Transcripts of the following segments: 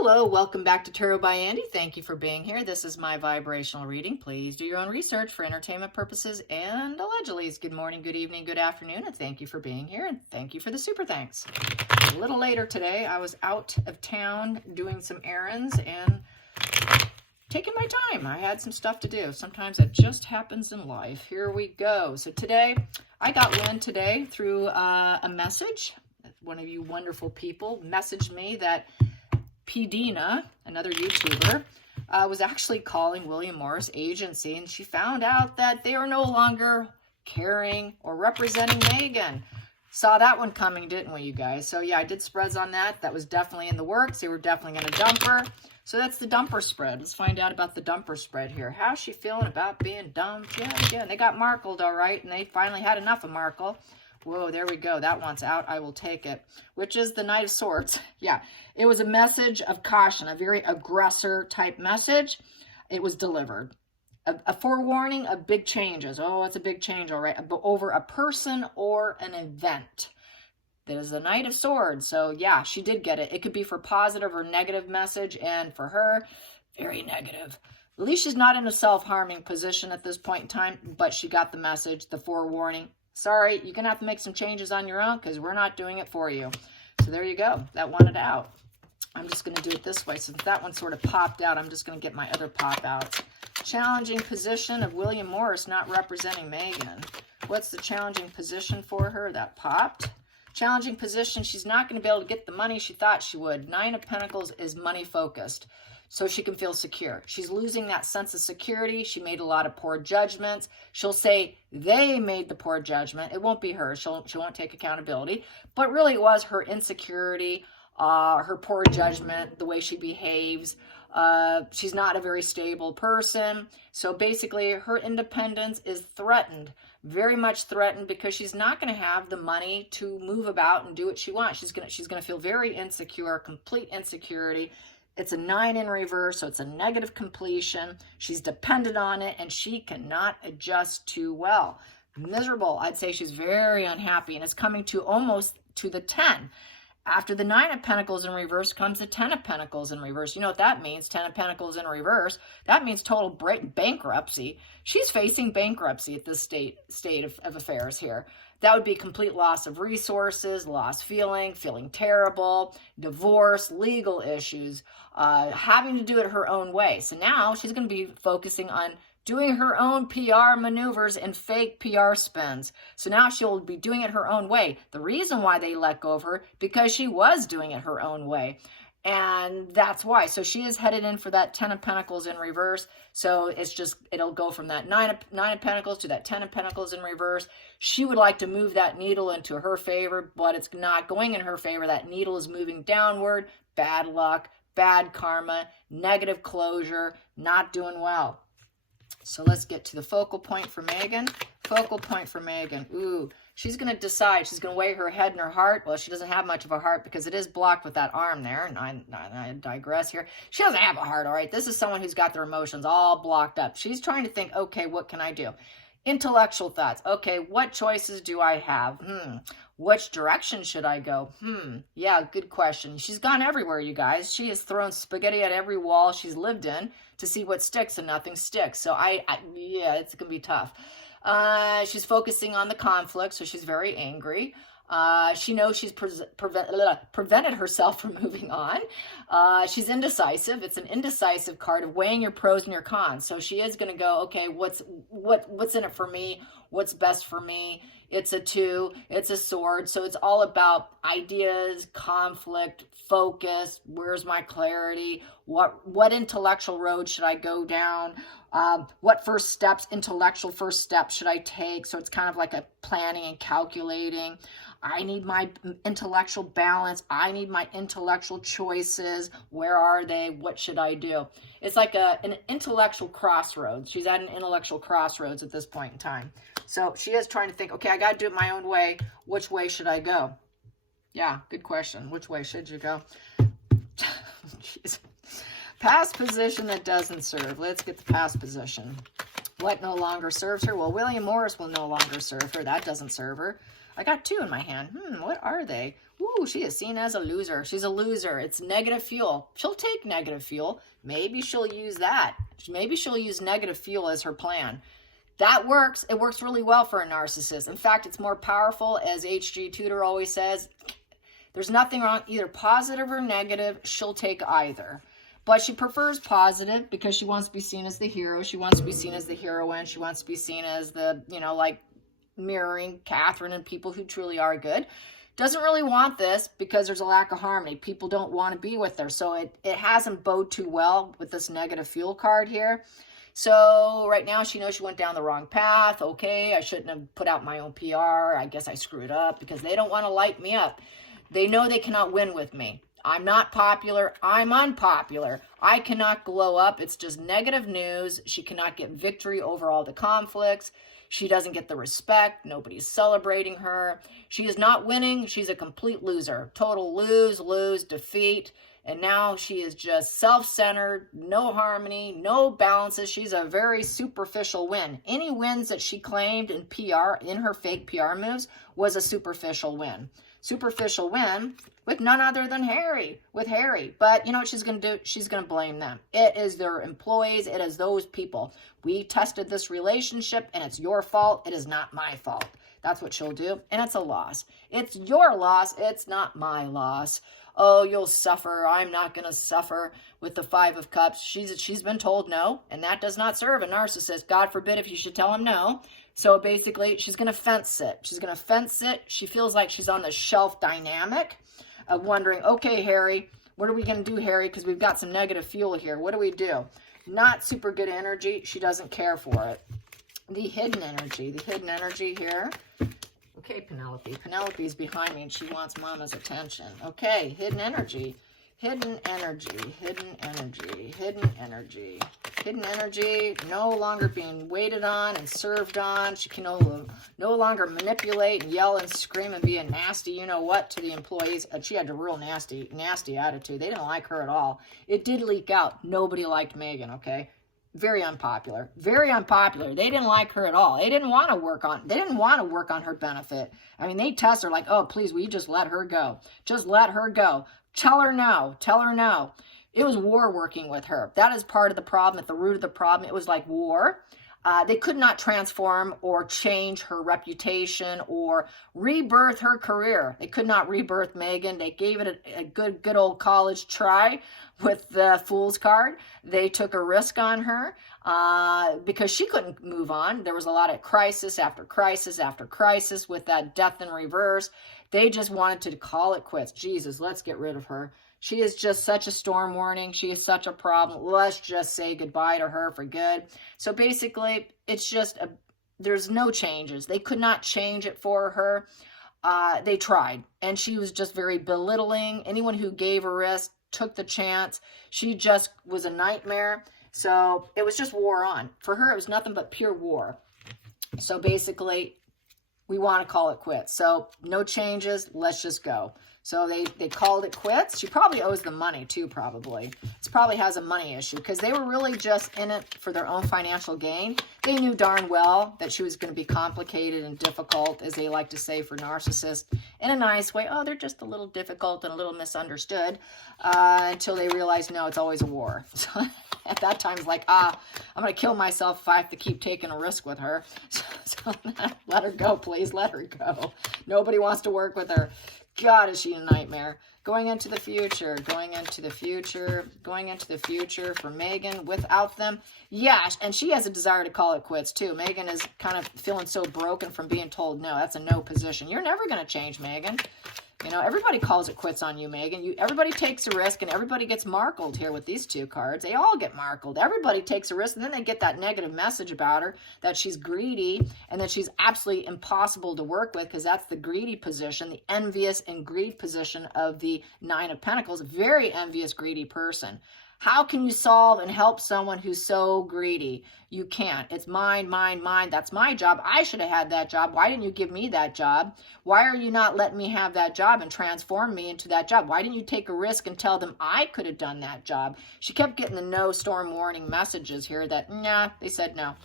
Hello, welcome back to Tarot by Andy. Thank you for being here. This is my vibrational reading. Please do your own research for entertainment purposes and allegedly. Good morning, good evening, good afternoon, and thank you for being here, and thank you for the super thanks. A little later today, I was out of town doing some errands and taking my time. I had some stuff to do. Sometimes it just happens in life. Here we go. So today, I got wind today through a message. One of you wonderful people messaged me that Dina, another YouTuber, was actually calling William Morris Agency, and she found out that they are no longer carrying or representing Megan. Saw that one coming, didn't we, you guys? So yeah, I did spreads on that. That was definitely in the works. They were definitely going to dump her. So that's the dumper spread. Let's find out about the dumper spread here. How's she feeling about being dumped? Yeah, they got markled all right, and they finally had enough of Markle. Whoa, there we go. That one's out. I will take it. Which is the Knight of Swords. Yeah, it was a message of caution, a very aggressor type message. It was delivered. A forewarning of big changes. Oh, it's a big change, all right. Over a person or an event. There's the Knight of Swords. So yeah, she did get it. It could be for positive or negative message. And for her, very negative. At least she's not in a self-harming position at this point in time. But she got the message, the forewarning. Sorry, you're going to have to make some changes on your own because we're not doing it for you. So there you go. That wanted out. I'm just going to do it this way. Since that one sort of popped out, I'm just going to get my other pop out. Challenging position of William Morris not representing Megan. What's the challenging position for her? That popped. Challenging position, she's not going to be able to get the money she thought she would. Nine of Pentacles is money focused, so she can feel secure. She's losing that sense of security. She made a lot of poor judgments. She'll say they made the poor judgment. It won't be her. She won't take accountability. But really it was her insecurity, her poor judgment, the way she behaves. She's not a very stable person. So basically her independence is threatened, very much threatened, because she's not going to have the money to move about and do what she wants. She's going to feel very insecure, complete insecurity. It's a 9 in reverse, so it's a negative completion. She's dependent on it, and she cannot adjust too well. Miserable. I'd say she's very unhappy, and it's coming to almost to the 10. After the 9 of Pentacles in reverse comes the 10 of Pentacles in reverse. You know what that means, 10 of Pentacles in reverse. That means total bankruptcy. She's facing bankruptcy at this state of affairs here. That would be complete loss of resources, lost feeling terrible, divorce, legal issues, having to do it her own way. So now she's going to be focusing on doing her own PR maneuvers and fake PR spins. So now she'll be doing it her own way. The reason why they let go of her, because she was doing it her own way. And that's why. So she is headed in for that 10 of Pentacles in reverse. So it's just, it'll go from that 9 of Pentacles to that 10 of Pentacles in reverse. She would like to move that needle into her favor, but it's not going in her favor. That needle is moving downward. Bad luck, bad karma, negative closure, not doing well. So let's get to the focal point for Megan. Focal point for Megan. Ooh, she's going to decide. She's going to weigh her head and her heart. Well, she doesn't have much of a heart because it is blocked with that arm there. And I digress here. She doesn't have a heart, all right? This is someone who's got their emotions all blocked up. She's trying to think, okay, what can I do? Intellectual thoughts. Okay, what choices do I have? Which direction should I go? Yeah, good question. She's gone everywhere, you guys. She has thrown spaghetti at every wall she's lived in to see what sticks, and nothing sticks. So yeah, it's going to be tough. She's focusing on the conflict, so she's very angry. She knows she's prevented herself from moving on. She's indecisive. It's an indecisive card of weighing your pros and your cons. So she is going to go, okay, what's in it for me? What's best for me? It's a 2. It's a sword. So it's all about ideas, conflict, focus. Where's my clarity? What intellectual road should I go down? What intellectual first steps should I take? So it's kind of like a planning and calculating. I need my intellectual balance. I need my intellectual choices. Where are they? What should I do? It's like an intellectual crossroads. She's at an intellectual crossroads at this point in time. So she is trying to think, okay, I got to do it my own way. Which way should I go? Yeah, good question. Which way should you go? Jeez. Past position that doesn't serve. Let's get the past position. What no longer serves her? Well, William Morris will no longer serve her. That doesn't serve her. I got 2 in my hand. What are they? Ooh, she is seen as a loser. She's a loser. It's negative fuel. She'll take negative fuel. Maybe she'll use that. Maybe she'll use negative fuel as her plan. That works. It works really well for a narcissist. In fact, it's more powerful, as H.G. Tudor always says. There's nothing wrong, either positive or negative. She'll take either. But she prefers positive because she wants to be seen as the hero. She wants to be seen as the heroine. She wants to be seen as the, like mirroring Catherine and people who truly are good. Doesn't really want this because there's a lack of harmony. People don't want to be with her. So it hasn't bode too well with this negative fuel card here. So right now she knows she went down the wrong path. Okay, I shouldn't have put out my own PR. I guess I screwed up because they don't want to light me up. They know they cannot win with me. I'm not popular. I'm unpopular. I cannot glow up. It's just negative news. She cannot get victory over all the conflicts. She doesn't get the respect. Nobody's celebrating her. She is not winning. She's a complete loser. Total lose, defeat. And now she is just self-centered, no harmony, no balances. She's a very superficial win. Any wins that she claimed in PR, in her fake PR moves, was a superficial win. Superficial win with none other than Harry, But you know what she's going to do? She's going to blame them. It is their employees. It is those people. We tested this relationship and it's your fault. It is not my fault. That's what she'll do. And it's a loss. It's your loss. It's not my loss. Oh, you'll suffer. I'm not going to suffer with the 5 of Cups. She's been told no, and that does not serve a narcissist. God forbid if you should tell him no. So basically, she's going to fence it. She's going to fence it. She feels like she's on the shelf dynamic of wondering, okay, Harry, what are we going to do, Harry? Because we've got some negative fuel here. What do we do? Not super good energy. She doesn't care for it. The hidden energy here. Okay, Penelope. Penelope's behind me and she wants Mama's attention. Okay, hidden energy. Hidden energy. Hidden energy, no longer being waited on and served on. She can no longer manipulate and yell and scream and be a nasty you-know-what to the employees. She had a real nasty attitude. They didn't like her at all. It did leak out. Nobody liked Meghan, okay? Very unpopular. Very unpopular. They didn't like her at all. They didn't want to work on her benefit. I mean, they test her like, oh, please, will you just let her go? Just let her go. Tell her no. Tell her no. It was war working with her. That is part of the problem. At the root of the problem, it was like war. They could not transform or change her reputation or rebirth her career. They could not rebirth Meghan. They gave it a good old college try with the Fool's card. They took a risk on her because she couldn't move on. There was a lot of crisis after crisis after crisis with that death in reverse. They just wanted to call it quits. Jesus, let's get rid of her. She is just such a storm warning. She is such a problem. Let's just say goodbye to her for good. So basically, it's just, there's no changes. They could not change it for her. They tried. And she was just very belittling. Anyone who gave a risk, took the chance. She just was a nightmare. So it was just war on. For her, it was nothing but pure war. So basically, we want to call it quits. So no changes. Let's just go. So they called it quits. She probably owes them money too, probably. It probably has a money issue because they were really just in it for their own financial gain. They knew darn well that she was going to be complicated and difficult, as they like to say for narcissists, in a nice way. Oh, they're just a little difficult and a little misunderstood until they realize, no, it's always a war. So at that time, it's like, I'm going to kill myself if I have to keep taking a risk with her. So let her go, please. Let her go. Nobody wants to work with her. God, is she a nightmare. Going into the future for Meghan without them. Yeah, and she has a desire to call it quits too. Meghan is kind of feeling so broken from being told no. That's a no position. You're never going to change, Meghan. You know, everybody calls it quits on you, Meghan. Everybody takes a risk, and everybody gets markled here with these 2 cards. They all get markled. Everybody takes a risk, and then they get that negative message about her, that she's greedy, and that she's absolutely impossible to work with, because that's the greedy position, the envious and greed position of the 9 of Pentacles. Very envious, greedy person. How can you solve and help someone who's so greedy? You can't. It's mine, mine, mine. That's my job. I should have had that job. Why didn't you give me that job? Why are you not letting me have that job and transform me into that job? Why didn't you take a risk and tell them I could have done that job? She kept getting the no storm warning messages here that, nah, they said no.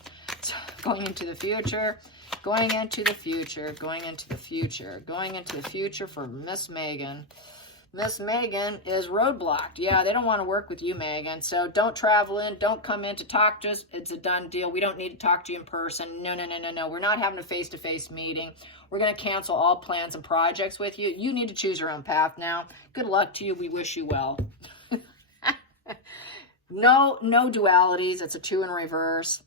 So going into the future, Going into the future, going into the future, going into the future for Miss Megan. Miss Megan is roadblocked. Yeah, they don't want to work with you, Megan. So don't travel in. Don't come in to talk to us. It's a done deal. We don't need to talk to you in person. No, no, no, no, no. We're not having a face-to-face meeting. We're going to cancel all plans and projects with you. You need to choose your own path now. Good luck to you. We wish you well. No dualities. It's a 2 in reverse.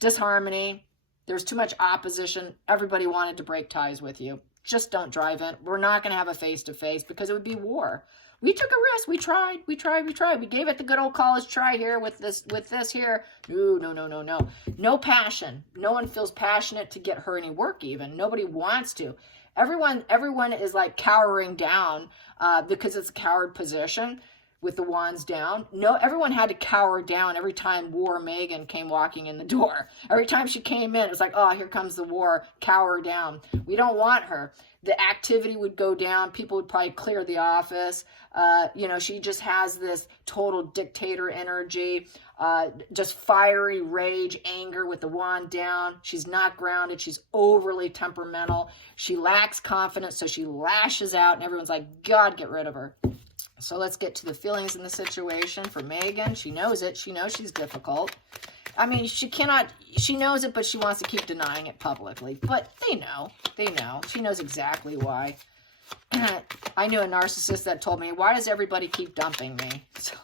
Disharmony. There's too much opposition. Everybody wanted to break ties with you. Just don't drive in. We're not going to have a face-to-face because it would be war. We took a risk. We tried. We gave it the good old college try here with this here. No. No passion. No one feels passionate to get her any work even. Nobody wants to. Everyone is like cowering down because it's a coward position with the wands down. No, everyone had to cower down every time War Megan came walking in the door. Every time she came in, it was like, oh, here comes the war, cower down. We don't want her. The activity would go down. People would probably clear the office. She just has this total dictator energy, just fiery rage, anger with the wand down. She's not grounded. She's overly temperamental. She lacks confidence, so she lashes out, and everyone's like, God, get rid of her. So let's get to the feelings in the situation for Megan. She knows it. She knows she's difficult. I mean, she knows it, but she wants to keep denying it publicly. But they know. She knows exactly why. I knew a narcissist that told me, why does everybody keep dumping me? So,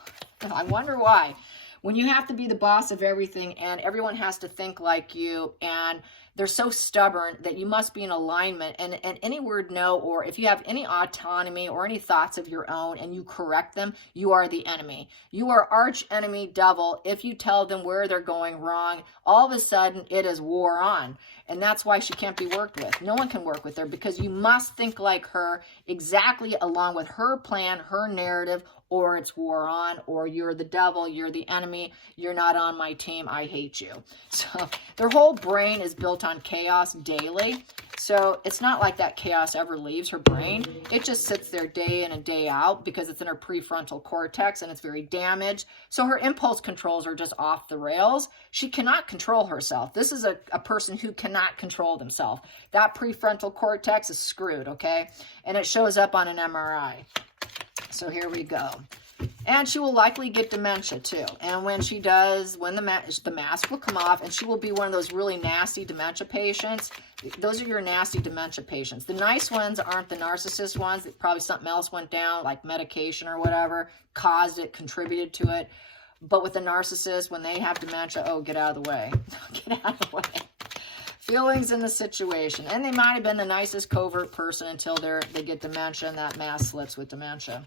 I wonder why. When you have to be the boss of everything and everyone has to think like you and they're so stubborn that you must be in alignment, and any word no, or if you have any autonomy or any thoughts of your own and you correct them, you are the enemy. You are arch enemy devil. If you tell them where they're going wrong, all of a sudden it is war on. And that's why she can't be worked with. No one can work with her because you must think like her, exactly along with her plan, her narrative, or it's war on, or you're the devil, you're the enemy, you're not on my team, I hate you. So their whole brain is built on chaos daily. So it's not like that chaos ever leaves her brain. It just sits there day in and day out because it's in her prefrontal cortex and it's very damaged. So her impulse controls are just off the rails. She cannot control herself. This is a person who cannot control themselves. That prefrontal cortex is screwed, okay? And it shows up on an MRI. So here we go. And she will likely get dementia too. And when she does, when the mask will come off, and she will be one of those really nasty dementia patients. Those are your nasty dementia patients. The nice ones aren't the narcissist ones. Probably something else went down, like medication or whatever, caused it, contributed to it. But with the narcissist, when they have dementia, oh, get out of the way. Get out of the way. Feelings in the situation. And they might have been the nicest covert person until they get dementia and that mask slips with dementia.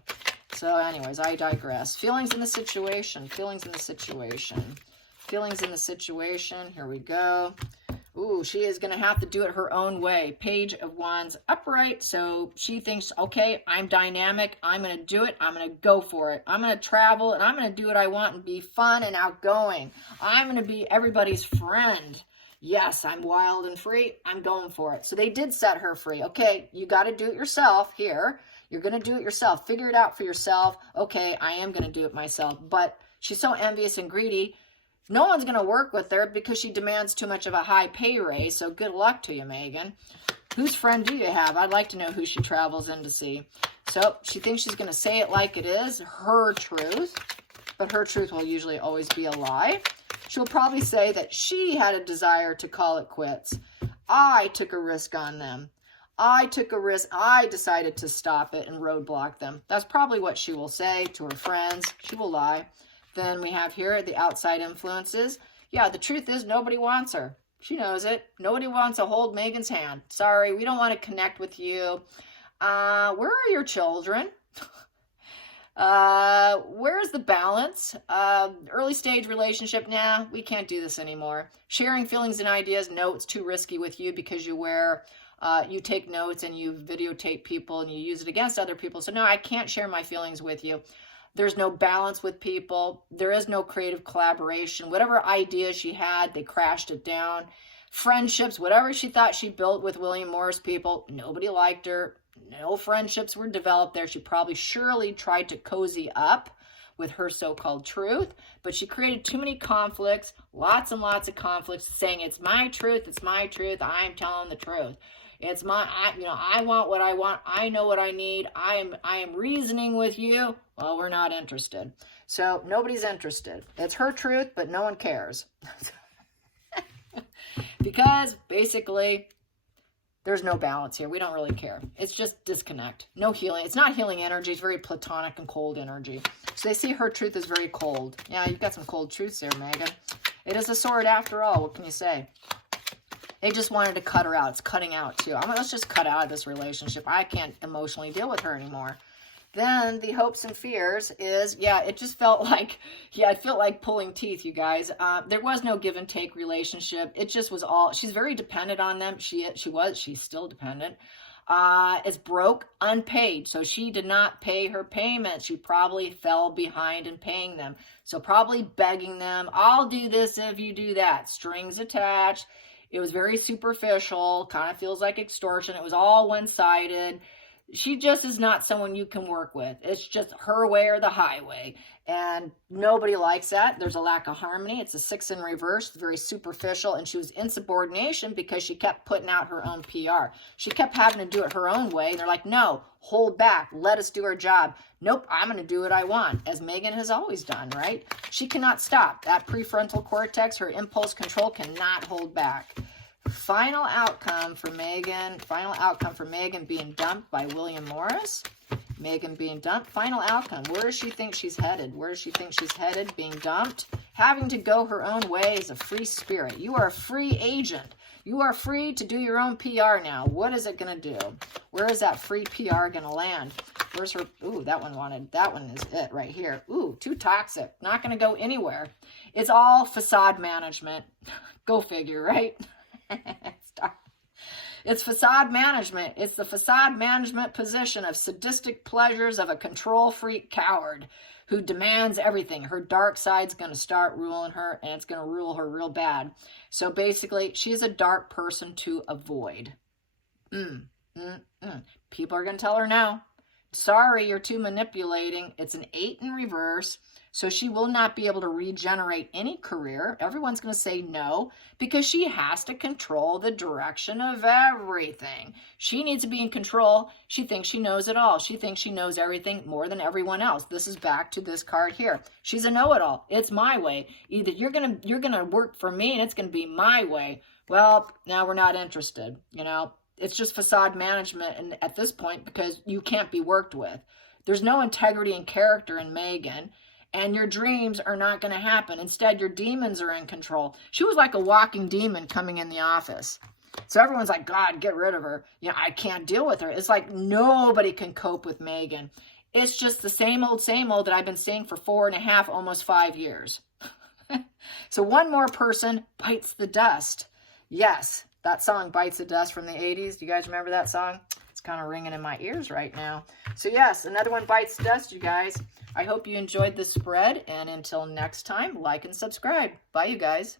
So anyways, I digress. Feelings in the situation. Feelings in the situation. Feelings in the situation. Here we go. Ooh, she is going to have to do it her own way. Page of Wands upright. So she thinks, okay, I'm dynamic. I'm going to do it. I'm going to go for it. I'm going to travel and I'm going to do what I want and be fun and outgoing. I'm going to be everybody's friend. Yes, I'm wild and free. I'm going for it. So they did set her free. Okay, you got to do it yourself here. You're going to do it yourself. Figure it out for yourself. Okay, I am going to do it myself. But she's so envious and greedy. No one's going to work with her because she demands too much of a high pay raise. So good luck to you, Megan. Whose friend do you have? I'd like to know who she travels in to see. So she thinks she's going to say it like it is, her truth. But her truth will usually always be a lie. She'll probably say that she had a desire to call it quits. I took a risk on them. I took a risk. I decided to stop it and roadblock them. That's probably what she will say to her friends. She will lie. Then we have here the outside influences. Yeah, the truth is nobody wants her. She knows it. Nobody wants to hold Megan's hand. Sorry, we don't want to connect with you. Where are your children? Where's the balance? Early stage relationship. Nah, we can't do this anymore. Sharing feelings and ideas. No, it's too risky with you because you take notes and you videotape people and you use it against other people. So no, I can't share my feelings with you. There's no balance with people. There is no creative collaboration. Whatever idea she had, they crashed it down. Friendships, whatever she thought she built with William Morris people, nobody liked her. No friendships were developed there. She probably surely tried to cozy up with her so-called truth, but she created too many conflicts, lots and lots of conflicts, saying it's my truth, I'm telling the truth. It's I want what I want, I know what I need, I am reasoning with you. Well, we're not interested. So nobody's interested. It's her truth, but no one cares. Because basically, there's no balance here. We don't really care. It's just disconnect. No healing. It's not healing energy. It's very platonic and cold energy. So they see her truth is very cold. Yeah, you've got some cold truths there, Megan. It is a sword after all. What can you say? They just wanted to cut her out. It's cutting out too. Let's just cut out of this relationship. I can't emotionally deal with her anymore. Then the hopes and fears is, it just felt like, it felt like pulling teeth, you guys. There was no give and take relationship. It just was all, she's very dependent on them. She's still dependent. It's broke, unpaid. So she did not pay her payments. She probably fell behind in paying them. So probably begging them, I'll do this if you do that. Strings attached. It was very superficial, kind of feels like extortion. It was all one-sided. She just is not someone you can work with. It's just her way or the highway. And nobody likes that. There's a lack of harmony. It's a 6 in reverse, very superficial. And she was in subordination because she kept putting out her own PR. She kept having to do it her own way. And they're like, no, hold back. Let us do our job. Nope, I'm going to do what I want, as Megan has always done, right? She cannot stop. That prefrontal cortex, her impulse control cannot hold back. Final outcome for Megan being dumped by William Morris. Megan being dumped. Final outcome. Where does she think she's headed? Where does she think she's headed? Being dumped. Having to go her own way as a free spirit. You are a free agent. You are free to do your own PR now. What is it going to do? Where is that free PR going to land? Where's her? Ooh, that one is it right here. Ooh, too toxic. Not going to go anywhere. It's all facade management. Go figure, right? It's facade management. It's the facade management position of sadistic pleasures of a control freak coward who demands everything. Her dark side's going to start ruling her, and it's going to rule her real bad. So basically, she's a dark person to avoid. People are going to tell her no. Sorry, you're too manipulating. It's an 8 in reverse. So she will not be able to regenerate any career. Everyone's going to say no because she has to control the direction of everything. She needs to be in control. She thinks she knows it all. She thinks she knows everything more than everyone else. This is back to this card here. She's a know-it-all. It's my way. Either you're going to work for me and it's going to be my way. Well, now we're not interested, you know. It's just facade management and at this point because you can't be worked with. There's no integrity and character in Megan. And your dreams are not going to happen. Instead, your demons are in control. She was like a walking demon coming in the office. So everyone's like, God, get rid of her. You know, I can't deal with her. It's like nobody can cope with Megan. It's just the same old that I've been saying for 4.5, almost 5 years. So one more person bites the dust. Yes, that song Bites the Dust from the 80s. Do you guys remember that song? It's kind of ringing in my ears right now. So yes, another one bites the dust, you guys. I hope you enjoyed this spread, and until next time, like and subscribe. Bye, you guys.